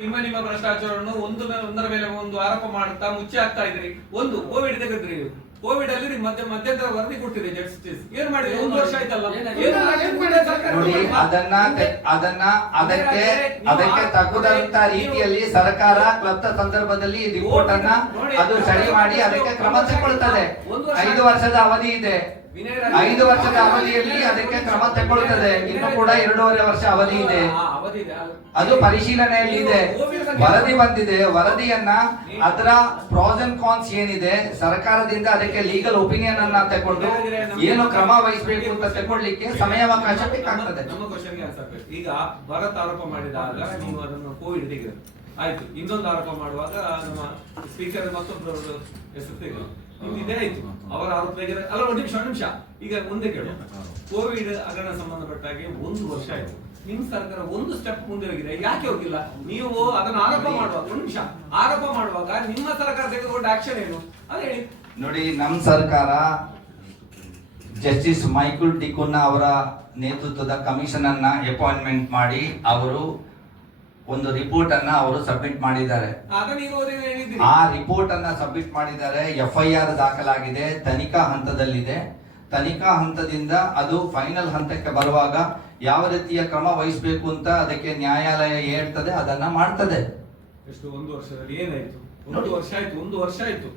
ನಿಮ್ಮ ಭ್ರಷ್ಟಾಚಾರವನ್ನು ಒಂದರ ಮೇಲೆ ಒಂದು ಆರೋಪ ಮಾಡುತ್ತಾ ಮುಚ್ಚಿ ಹಾಕ್ತಾ ಇದ್ರಿ. ಒಂದು ಕೋವಿಡ್ ತೆಗೆದ್ರಿ, ಕೋವಿಡ್ ಅಲ್ಲಿ ಮಧ್ಯಂತರ ವರದಿ ಕೊಟ್ಟಿದೆ ಜಸ್ಟಿಸ್. ಏನ್ ಮಾಡಿದ್ರಿ? 1 ವರ್ಷ ಆಯ್ತಲ್ಲ. ನೋಡಿ, ಅದಕ್ಕೆ ತಕ್ಕುದಂತ ರೀತಿಯಲ್ಲಿ ಸರ್ಕಾರ ಕ್ಲಬ್ದ ಸಂದರ್ಭದಲ್ಲಿ ರಿಪೋರ್ಟ್ ಅನ್ನ ಅದು ಸ್ಟಡಿ ಮಾಡಿ ಅದಕ್ಕೆ ಕ್ರಮ ತಗೊಳ್ತದೆ. 5 ವರ್ಷದ ಅವಧಿ ಇದೆ. 5 ವರ್ಷದ ಅವಧಿಯಲ್ಲಿ ಅದಕ್ಕೆ ಕ್ರಮ ತಗೊಳ್ತದೆ. ಇನ್ನು ಕೂಡ 2.5 ವರ್ಷ ಅವಧಿ ಇದೆ. ಅದು ಪರಿಶೀಲನೆಯಲ್ಲಿ ಇದೆ. ವರದಿ ಬಂದಿದೆ. ವರದಿಯನ್ನ ಅದರ ಪ್ರಾಸ್ ಅಂಡ್ ಕಾನ್ಸ್ ಏನಿದೆ ಸರ್ಕಾರದಿಂದ ಅದಕ್ಕೆ ಲೀಗಲ್ ಒಪಿನಿಯನ್ ಅನ್ನ ತಗೊಂಡು ಏನು ಕ್ರಮ ವಹಿಸಬೇಕು ಅಂತ ತಗೊಳ್ಳಿಕ್ಕೆ ಸಮಯಾವಕಾಶ ಬೇಕಾಗ್ತದೆ. ನಮ್ಮ ಕ್ವಶನ್ಗೆ ಆನ್ಸರ್ ಬೇಕು. ಈಗ ಭರತ್ ಆರೋಪ ಮಾಡಿದಾಗ ನೀವು ಅದನ್ನು ಕೋವಿಡ್ ತೆಗೆದು ಆಯ್ತು. ಇನ್ನೊಂದು ಆರೋಪ ಮಾಡುವಾಗ ನಮ್ಮ ಸ್ಪೀಕರ್ ಮತ್ತೊಬ್ಬರು ಹೆಸರು ತೆಗೆದು ಇದೇ ಆಯ್ತು. ಅವರ ಆರೋಪ ತೆಗೆದ ಅಲ್ಲ. ಒಂದು ನಿಮಿಷ ಈಗ ಮುಂದೆ ಕೇಳು. ಕೋವಿಡ್ ಹಗರಣ ಸಂಬಂಧಪಟ್ಟಾಗೆ 1 ವರ್ಷ ಆಯ್ತು. ನಿಮ್ ಸರ್ಕಾರ ಒಂದು ಸ್ಟೆಪ್ ಮುಂದೆ ಹೋಗಿದೆ. ಯಾಕೆ ಹೋಗಿಲ್ಲ? ನೀವು ಅದನ್ನು ಆರೋಪ ಮಾಡುವಾಗ 1 ನಿಮಿಷ ಆರೋಪ ಮಾಡುವಾಗ ನಿಮ್ಮ ಸರ್ಕಾರ ತೆಗೆದುಕೊಂಡ ಆಕ್ಷನ್ ಏನು ಅದೇ ಹೇಳಿ. ನೋಡಿ, ನಮ್ಮ ಸರ್ಕಾರ ಜಸ್ಟಿಸ್ ಮೈಕಲ್ ಡಿಕುನ್ನಾ ಅವರ ನೇತೃತ್ವದ ಕಮಿಷನ್ ಅನ್ನ ಅಪಾಯಿಂಟ್ಮೆಂಟ್ ಮಾಡಿ ಅವರು ಒಂದು ರಿಪೋರ್ಟ್ ಅನ್ನ ಅವರು ಸಬ್ಮಿಟ್ ಮಾಡಿದ್ದಾರೆ. ಆ ರಿಪೋರ್ಟ್ ಅನ್ನ ಸಬ್ಮಿಟ್ ಮಾಡಿದ್ದಾರೆ. FIR ದಾಖಲಾಗಿದೆ, ತನಿಖಾ ಹಂತದಲ್ಲಿದೆ. ತನಿಖಾ ಹಂತದಿಂದ ಅದು ಫೈನಲ್ ಹಂತಕ್ಕೆ ಬರುವಾಗ ಯಾವ ರೀತಿಯ ಕ್ರಮ ವಹಿಸಬೇಕು ಅಂತ ಅದಕ್ಕೆ ನ್ಯಾಯಾಲಯ ಹೇಳ್ತದೆ, ಅದನ್ನ ಮಾಡ್ತದೆ. ಎಷ್ಟು 1 ವರ್ಷದಲ್ಲಿ ಏನಾಯ್ತು? 1 ವರ್ಷ ಆಯ್ತು. 1 ವರ್ಷ ಆಯ್ತು.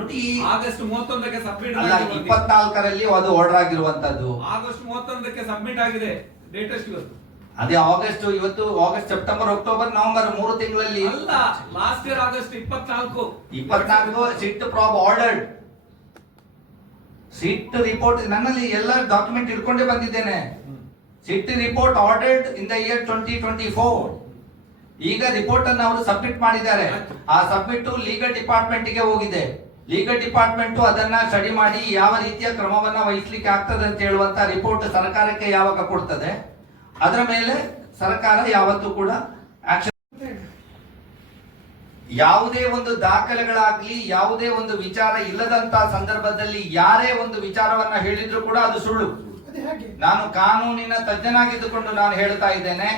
ನೋಡಿ, ಆಗಸ್ಟ್ 31ಕ್ಕೆ ಸಬ್ಮಿಟ್ ಅಲ್ಲ, 24ರಲ್ಲಿ ಅದು ಆರ್ಡರ್ ಆಗಿರುವಂತದ್ದು. ಆಗಸ್ಟ್ 31ಕ್ಕೆ ಸಬ್ಮಿಟ್ ಆಗಿದೆ. ಡೇಟ್ ಎಷ್ಟು ಇವತ್ತು? ಅದೇ ಆಗಸ್ಟ್. ಇವತ್ತು ಆಗಸ್ಟ್, ಸೆಪ್ಟೆಂಬರ್, ಅಕ್ಟೋಬರ್, ನವೆಂಬರ್ 3 ತಿಂಗಳಲ್ಲಿ ಅಲ್ಲ. Last year August 24 SIT probe ordered. SIT report ನನ್ನಲ್ಲಿ ಎಲ್ಲ ಡಾಕ್ಯುಮೆಂಟ್ ಇಟ್ಕೊಂಡೇ ಬಂದಿದ್ದೇನೆ. SIT report ordered in the year 2024. ಈಗ ರಿಪೋರ್ಟ್ ಅನ್ನು ಅವರು ಸಬ್ಮಿಟ್ ಮಾಡಿದ್ದಾರೆ. ಆ ಸಬ್ಮಿಟ್ ಲೀಗಲ್ ಡಿಪಾರ್ಟ್ಮೆಂಟ್ ಗೆ ಹೋಗಿದೆ. ಲೀಗಲ್ ಡಿಪಾರ್ಟ್ಮೆಂಟ್ ಅದನ್ನ ಸ್ಟಡಿ ಮಾಡಿ ಯಾವ ರೀತಿಯ ಕ್ರಮವನ್ನ ವಹಿಸಲಿಕ್ಕೆ ಆಗ್ತದೆ ಅಂತ ಹೇಳುವಂತ ರಿಪೋರ್ಟ್ ಸರ್ಕಾರಕ್ಕೆ ಯಾವಾಗ ಕೊಡ್ತದೆ, ಅದರ ಮೇಲೆ ಸರ್ಕಾರ ಯಾವತ್ತೂ ಕೂಡ ಆಕ್ಷನ್. ಯಾವುದೇ ಒಂದು ದಾಖಲೆಗಳಾಗ್ಲಿ ಯಾವುದೇ ಒಂದು ವಿಚಾರ ಇಲ್ಲದಂತ ಸಂದರ್ಭದಲ್ಲಿ ಯಾರೇ ಒಂದು ವಿಚಾರವನ್ನ ಹೇಳಿದ್ರು ಕೂಡ ಅದು ಸುಳ್ಳು. ನಾನು ಕಾನೂನಿನ ತಜ್ಞನಾಗಿದ್ದುಕೊಂಡು ನಾನು ಹೇಳ್ತಾ ಇದ್ದೇನೆ,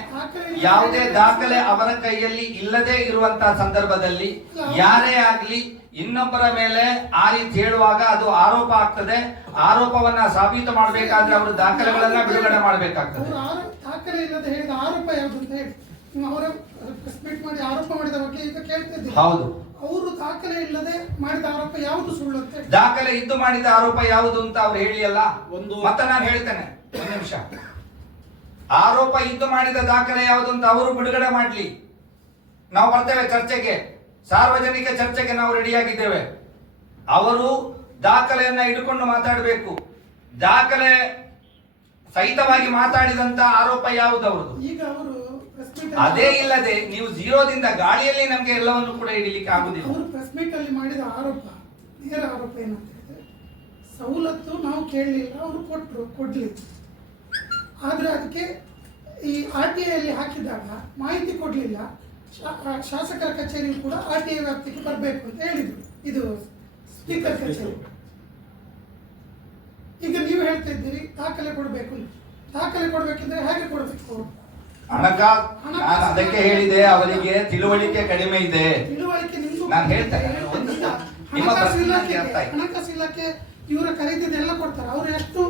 ಯಾವುದೇ ದಾಖಲೆ ಅವರ ಕೈಯಲ್ಲಿ ಇಲ್ಲದೆ ಇರುವಂತಹ ಸಂದರ್ಭದಲ್ಲಿ ಯಾರೇ ಆಗ್ಲಿ ಇನ್ನೊಬ್ಬರ ಮೇಲೆ ಆ ರೀತಿ ಹೇಳುವಾಗ ಅದು ಆರೋಪ ಆಗ್ತದೆ. ಆರೋಪವನ್ನ ಸಾಬೀತು ಮಾಡಬೇಕಾದ್ರೆ ಅವರು ದಾಖಲೆಗಳನ್ನ ಬಿಡುಗಡೆ ಮಾಡಬೇಕಾಗ್ತದೆ. ದಾಖಲೆ ಇಲ್ಲದೆ ಹೇಳಿದ ಆರೋಪ ಯಾವುದು ಅಂತ ಹೇಳಿ ಅವರ ಸ್ಪೀಟ್ ಮಾಡಿ ಆರೋಪ ಮಾಡಿದ ಬಗ್ಗೆ ಈಗ ಕೇಳ್ತಿದ್ದೀವಿ. ಹೌದು, ಅವರು ದಾಖಲೆ ಇಲ್ಲದೆ ಮಾಡಿದ ಆರೋಪ ಯಾವುದು ಸುಳ್ಳು ಅಂತ ಹೇಳಿ. ದಾಖಲೆ ಇದ್ದು ಮಾಡಿದ ಆರೋಪ ಯಾವುದು ಅಂತ ಅವ್ರು ಹೇಳಿಯಲ್ಲ. ಮತ್ತೆ ನಾನು ಹೇಳ್ತೇನೆ, 1 ನಿಮಿಷ. ಆರೋಪ ಇದ್ದು ಮಾಡಿದ ದಾಖಲೆ ಯಾವುದು ಅಂತ ಅವರು ಬಿಡುಗಡೆ ಮಾಡ್ಲಿ. ನಾವು ಬರ್ತೇವೆ ಚರ್ಚೆಗೆ, ಸಾರ್ವಜನಿಕ ಚರ್ಚೆಗೆ ನಾವು ರೆಡಿಯಾಗಿದ್ದೇವೆ. ಅವರು ದಾಖಲೆಯನ್ನ ಇಟ್ಟುಕೊಂಡು ಮಾತಾಡಬೇಕು. ದಾಖಲೆ ಸಹಿತವಾಗಿ ಮಾತಾಡಿದಂತ ಆರೋಪ ಯಾವುದು ಅವರದು? ಈಗ ಅವರು ಅದೇ ಇಲ್ಲದೆ ನೀವು ಝೀರೋದಿಂದ ಗಾಳಿಯಲ್ಲಿ ನಮ್ಗೆ ಎಲ್ಲವನ್ನು ಕೂಡ ಹಿಡಿಲಿಕ್ಕೆ ಆಗುದಿಲ್ಲ. ಅವರು ಪ್ರೆಸ್ ಮೀಟ್ ಅಲ್ಲಿ ಮಾಡಿದ ಆರೋಪ, ನೇರ ಆರೋಪ ಏನಂತ ಹೇಳಿದ್ರೆ, ಸವಲತ್ತು ನಾವು ಕೇಳಲಿಲ್ಲ, ಅವರು ಕೊಡ್ಲಿ. ಆದ್ರೆ ಅದಕ್ಕೆ ಈ RTI ಅಲ್ಲಿ ಹಾಕಿದಾಗ ಮಾಹಿತಿ ಕೊಡ್ಲಿಲ್ಲ. ಶಾಸಕರ ಕಚೇರಿ ಕೂಡ RTI ವ್ಯಾಪ್ತಿಗೆ ಬರಬೇಕು ಅಂತ ಹೇಳಿದ್ರು. ಇದು ಸ್ಪೀಕರ್ ಕಚೇರಿ. ಈಗ ನೀವು ಹೇಳ್ತಾ ಇದ್ದೀರಿ ದಾಖಲೆ ಕೊಡಬೇಕು. ದಾಖಲೆ ಕೊಡ್ಬೇಕಿದ್ರೆ ಹೇಗೆ ಕೊಡಬೇಕು? ನಾನು ಅದಕ್ಕೆ ಹೇಳಿದೆ, ಅವರಿಗೆ ತಿಳುವಳಿಕೆ ಕಡಿಮೆ ಇದೆ. ತಿಳುವಳಿಕೆ ನಾನು ಹೇಳ್ತೇನೆ. ಹಣಕಾಸು ಇಲಾಖೆ ಇವರ ಖರೀದಿದೆಲ್ಲ ಕೊಡ್ತಾರೆ. ಅವ್ರು ಎಷ್ಟು